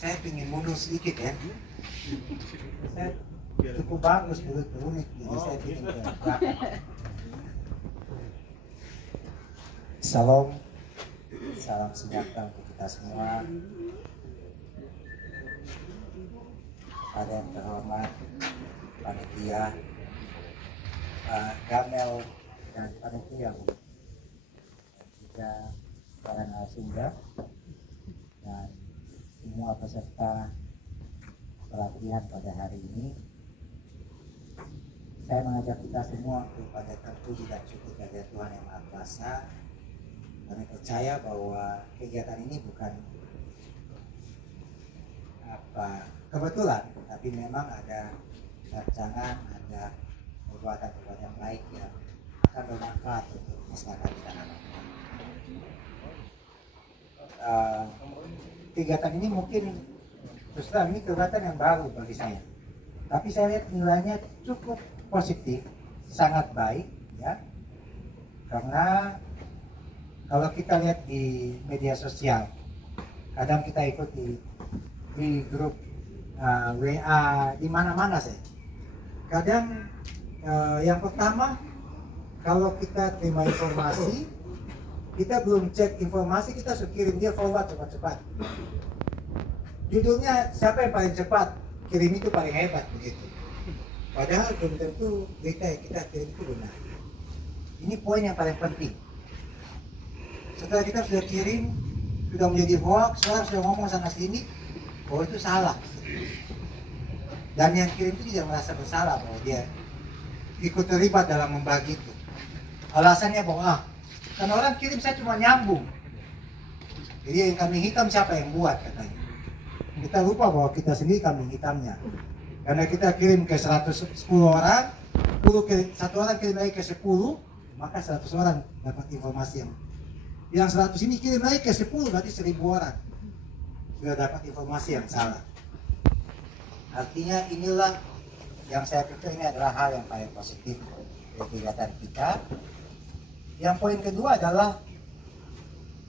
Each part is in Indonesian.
saya ingin mundur sedikit ya. Saya cukup bagus dulu unik, jadi saya ingin ke belakang. Salam, salam sejahtera untuk kita semua. Pada yang terhormat panitia, Pak Gamel dan panitia, dan juga para narasumber dan semua peserta pelatihan pada hari ini. Saya mengajak kita semua kepada terpuji dan syukur kepada Tuhan Yang Maha Kuasa. Kami percaya bahwa kegiatan ini bukan kebetulan, tapi memang ada rancangan, ada perbuatan-perbuatan baik yang akan bermanfaat untuk masyarakat di tanah air. Kegiatan ini mungkin terus terang ini kegiatan yang baru bagi saya, tapi saya lihat nilainya cukup positif, sangat baik ya, karena kalau kita lihat di media sosial, kadang kita ikut di grup WA di mana-mana saya. Kadang yang pertama, kalau kita terima informasi, kita belum cek informasi, kita sudah kirim dia forward cepat-cepat. Judulnya siapa yang paling cepat kirim itu paling hebat begitu. Padahal belum tentu berita yang kita kirim itu benar. Ini poin yang paling penting. Setelah kita sudah kirim, sudah menjadi hoax, orang sudah ngomong sana sini, bahwa itu salah. Dan yang kirim itu tidak merasa bersalah bahwa dia ikut terlibat dalam membagi itu. Alasannya bahwa karena orang kirim saya cuma nyambung. Jadi yang kambing hitam siapa yang buat katanya. Kita lupa bahwa kita sendiri kambing hitamnya. Karena kita kirim ke 110 orang, satu orang kirim lagi ke 10, maka 100 orang dapat informasi yang 100 ini kirim lagi ke 10, berarti 1000 orang sudah dapat informasi yang salah. Artinya inilah yang saya pikir ini adalah hal yang paling positif dari kegiatan kita. Yang poin kedua adalah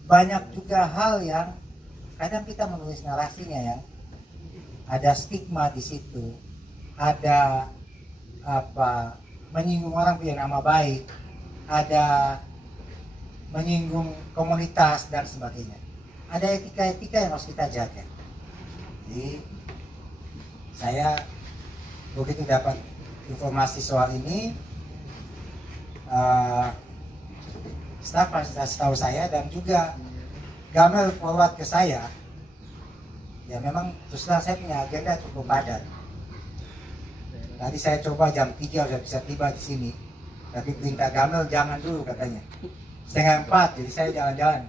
banyak juga hal yang kadang kita menulis narasinya ya, ada stigma di situ, ada menyinggung orang punya nama baik, ada menyinggung komunitas dan sebagainya. Ada etika-etika yang harus kita jaga. Jadi saya begitu dapat informasi soal ini, staf kasih tahu saya dan juga Gamel forward ke saya. Ya memang terus terang saya punya agenda cukup padat. Tadi saya coba jam 3 sudah bisa tiba di sini, tapi perintah Gamel jangan dulu katanya. 3:30, jadi saya jalan-jalan.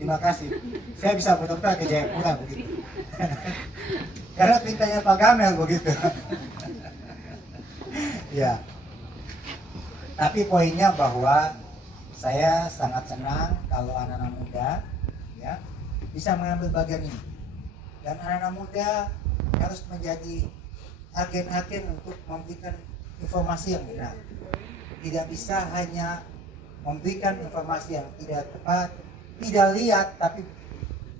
Terima kasih. Saya bisa betul-betul ke Jayapura begitu. Karena perintahnya Pak Gamel begitu. Ya. Tapi poinnya bahwa saya sangat senang kalau anak-anak muda ya bisa mengambil bagian ini. Dan anak-anak muda harus menjadi agen-agen untuk memberikan informasi yang benar. Tidak bisa hanya memberikan informasi yang tidak tepat, tidak lihat tapi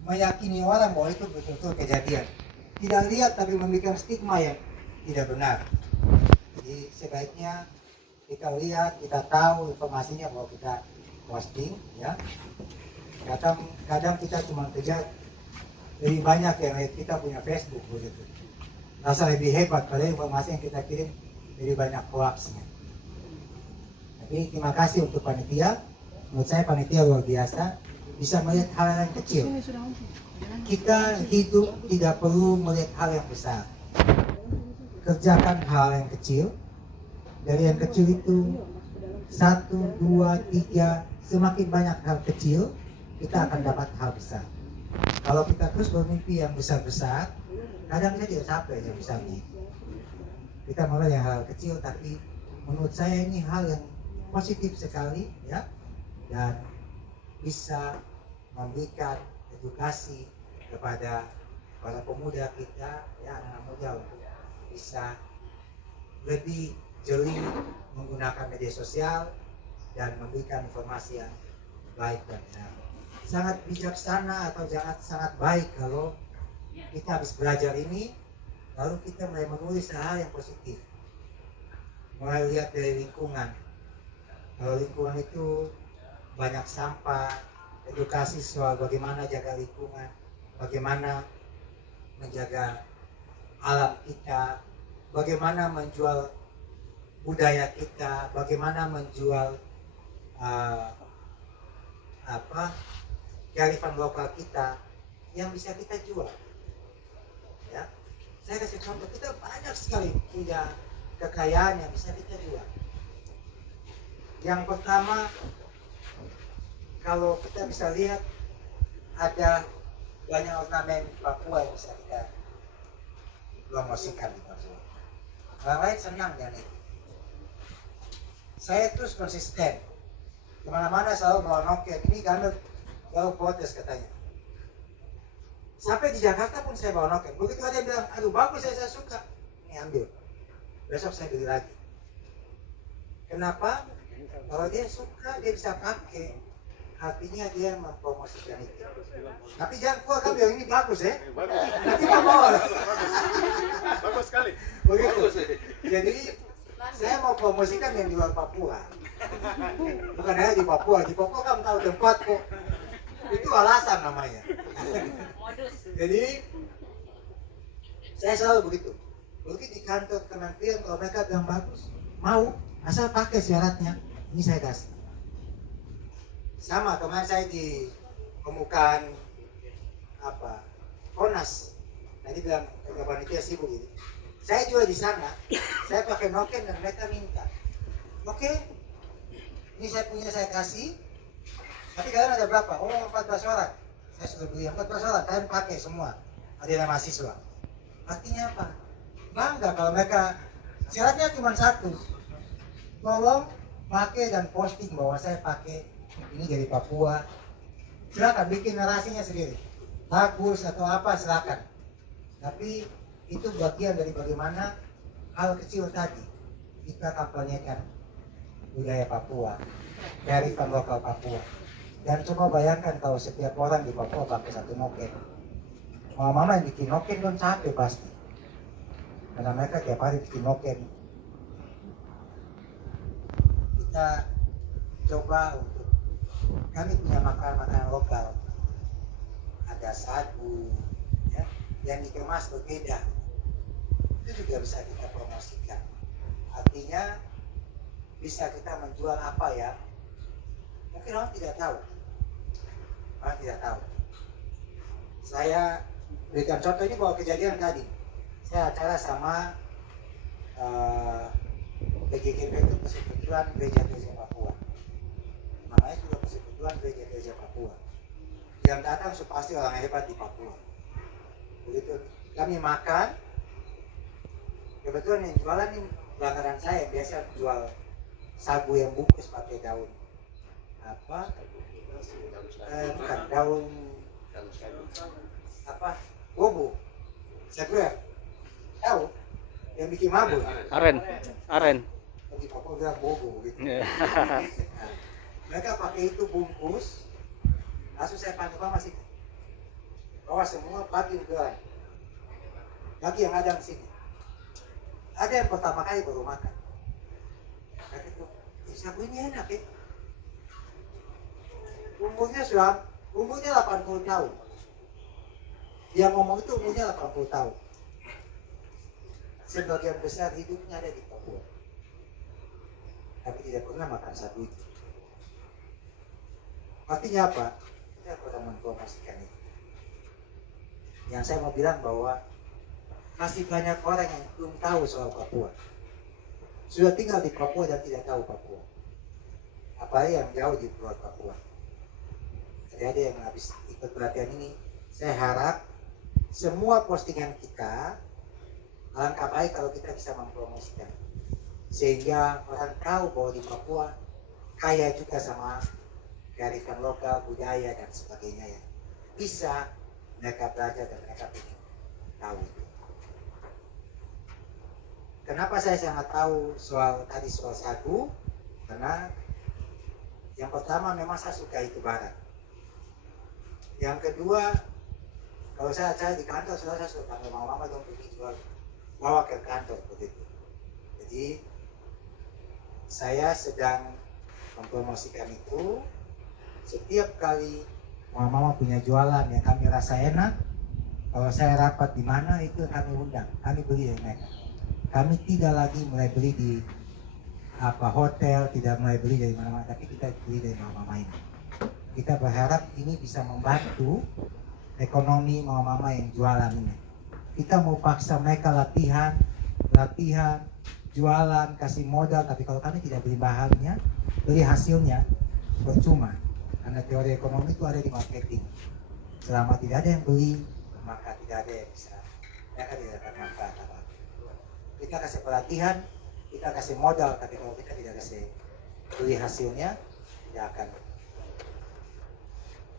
meyakini orang bahwa itu betul-betul kejadian. Tidak lihat tapi memberikan stigma yang tidak benar. Jadi sebaiknya kita lihat, kita tahu informasinya bahwa kita posting ya. Kadang kita cuma kejar lebih banyak yang kita punya Facebook begitu. Rasa lebih hebat pada informasi yang kita kirim lebih banyak hoaxnya. Tapi terima kasih untuk panitia. Menurut saya panitia luar biasa, bisa melihat hal yang kecil. Kita hidup tidak perlu melihat hal yang besar. Kerjakan hal yang kecil. Dari yang kecil itu 1, 2, 3, semakin banyak hal kecil, kita akan dapat hal besar. Kalau kita terus bermimpi yang besar-besar, kadang kita tidak sampai yang besarnya. Kita mulai yang hal kecil, tapi menurut saya ini hal yang positif sekali ya, dan bisa memberikan edukasi kepada para pemuda kita ya, anak muda untuk bisa lebih jeli menggunakan media sosial dan memberikan informasi yang baik dan benar. Sangat bijaksana atau sangat baik kalau kita habis belajar ini, lalu kita mulai menulis hal yang positif, mulai lihat dari lingkungan. Kalau lingkungan itu banyak sampah, edukasi soal bagaimana jaga lingkungan, bagaimana menjaga alam kita, bagaimana menjual budaya kita, bagaimana menjual kearifan lokal kita yang bisa kita jual. Ya, saya kasih contoh, kita banyak sekali punya kekayaan yang bisa kita jual. Yang pertama, kalau kita bisa lihat ada banyak ornamen Papua yang bisa kita promosikan di Papua. Orang lain senang dengan itu. Saya terus konsisten. Kemana-mana selalu bawa Nokia. Ini karena selalu protes katanya. Sampai di Jakarta pun saya bawa Nokia. Begitu ada yang bilang, aduh bagus saya suka. Ini ambil. Besok saya beli lagi. Kenapa? Kalau dia suka, dia bisa pakai. Artinya dia mempromosikan itu. Tapi jangan keluar kamu bilang ini bagus ya. Nanti mau bawa. Bagus sekali. Begitu. Jadi saya mau promosikan yang di luar Papua. Bukan hanya di Papua. Di Papua kamu tahu tempat kok. Itu alasan namanya. Jadi saya selalu begitu. Begitu di kantor kementerian kalau mereka bilang bagus, mau asal pakai syaratnya. Ini saya kasih. Sama kemarin saya di pembukaan Konas. Tadi bilang panitia sibuk gitu. Saya juga di sana. Saya pakai Noken dan mereka minta. Oke, ini saya punya, saya kasih. Tapi kalian ada berapa? Oh, 14 orang. Saya sudah beli 14 orang. Kalian pakai semua. Ada yang mahasiswa. Artinya apa? Bangga kalau mereka. Syaratnya cuma satu. Tolong pakai dan posting bahwa saya pakai ini dari Papua. Silakan bikin narasinya sendiri. Bagus atau apa silakan. Tapi itu bagian dari bagaimana hal kecil tadi kita kampanyekan budaya Papua, kearifan lokal Papua. Dan coba bayangkan kalau setiap orang di Papua pakai satu Noken. Mama-mama yang bikin Noken kan capek pasti. Karena mereka tiap hari bikin Noken. Kita coba untuk, kami punya makanan-makanan lokal. Ada sagu, ya, yang dikemas berbeda. Itu juga bisa kita promosikan. Artinya bisa kita menjual apa ya? Mungkin orang tidak tahu. Orang tidak tahu. Saya berikan contoh ini bahwa kejadian tadi. Saya acara sama PGGP itu Persekutuan Gereja-Gereja Papua. Namanya juga Persekutuan Gereja-Gereja Papua. Yang datang pasti orang hebat di Papua. Begitu kami makan, kebetulan yang jualan ini langganan saya biasa jual sagu yang bungkus pakai daun bukan daun bobo, saya tahu yang bikin mabuk. Aren. Di Papua bilang bobo gitu. Mereka pakai itu bungkus, langsung saya panggil masih bawa semua bagi udah. Bagi yang ada di sini. Ada yang pertama kali baru makan. Sagu ini enak ya. Umurnya 80 tahun. Dia ngomong itu umurnya 80 tahun. Sebagian besar hidupnya ada di Papua. Tapi tidak pernah makan sagu itu. Artinya apa? Kita pernah mempromosikan itu. Yang saya mau bilang bahwa masih banyak orang yang belum tahu soal Papua. Sudah tinggal di Papua dan tidak tahu Papua. Apalagi yang jauh di luar Papua. Jadi ada yang habis ikut pelatihan ini, saya harap semua postingan kita alangkah baik kalau kita bisa mempromosikan. Sehingga orang tahu bahwa di Papua kaya juga sama kearifan lokal, budaya dan sebagainya ya. Bisa mereka belajar dan mereka ingin tahu itu. Kenapa saya sangat tahu soal sagu? Karena yang pertama memang saya suka itu barat. Yang kedua, Kalau saya di kantor, saya sudah panggil mama dong pergi jual, bawa ke kantor begitu. Jadi saya sedang mempromosikan itu. Setiap kali mama punya jualan yang kami rasa enak, kalau saya rapat di mana itu kami undang, kami beli dari mereka. Kami tidak lagi mulai beli di hotel, tidak mulai beli dari mana-mana, tapi kita beli dari mama-mama ini. Kita berharap ini bisa membantu ekonomi mama-mama yang jualan ini. Kita mau paksa mereka latihan, jualan, kasih modal, tapi kalau kami tidak beli bahannya, beli hasilnya, percuma. Karena teori ekonomi itu ada di marketing. Selama tidak ada yang beli, maka tidak ada yang bisa, mereka tidak akan manfaat apa. Kita kasih pelatihan, kita kasih modal, tapi kalau kita tidak kasih beli hasilnya, tidak akan.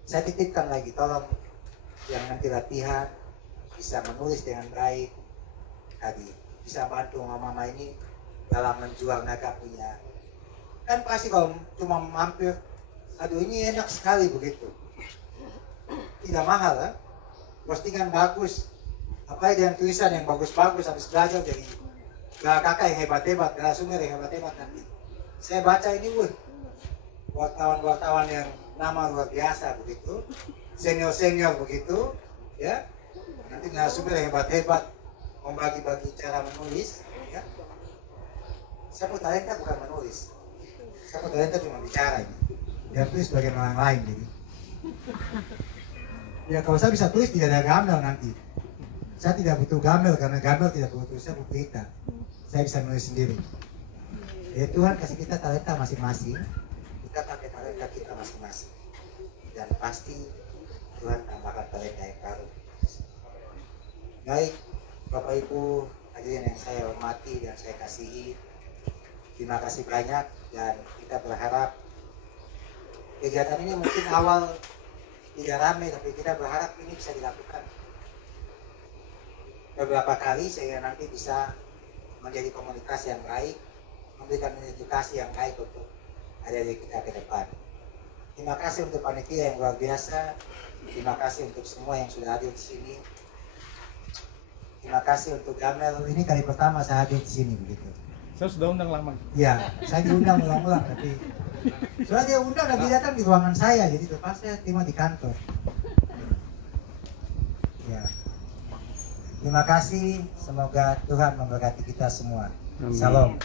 Saya titipkan lagi, tolong yang nanti latihan bisa menulis dengan baik tadi, bisa bantu mama-mama ini dalam menjual mereka punya. Kan pasti kalau cuma mampir, aduh ini enak sekali begitu, tidak mahal kan? Postingan bagus, apa dengan tulisan yang bagus-bagus, habis belajar jadi kakak yang hebat-hebat, narasumber yang hebat-hebat nanti. Saya baca ini, wartawan-wartawan yang nama luar biasa begitu, senior-senior begitu, ya. Nanti narasumber yang hebat-hebat membagi-bagi cara menulis, ya. Saya punya talenta bukan menulis, saya punya talenta cuma bicara ini. Dia tulis bagian orang lain jadi. Ya kalau saya bisa tulis tidak ada gambar nanti. Saya tidak butuh gambar karena gambar tidak butuh, saya butuh berita. Saya bisa menulis sendiri. Ya Tuhan kasih kita talenta masing-masing. Kita pakai talenta kita masing-masing. Dan pasti Tuhan tambahkan talenta yang baru. Baik, Bapak Ibu hadirin yang saya hormati dan saya kasihi. Terima kasih banyak dan kita berharap kegiatan ini mungkin awal tidak ramai, tapi kita berharap ini bisa dilakukan beberapa kali sehingga nanti bisa menjadi komunitas yang baik, memberikan edukasi yang baik untuk adik-adik kita ke depan. Terima kasih untuk panitia yang luar biasa. Terima kasih untuk semua yang sudah hadir di sini. Terima kasih untuk Gamel. Ini kali pertama saya hadir di sini begitu. Saya sudah undang lama. Ya, saya diundang ulang-ulang tapi soalnya dia undang dan dia datang di ruangan saya, jadi terpaksa saya terima di kantor. Ya. Terima kasih, semoga Tuhan memberkati kita semua. Salam.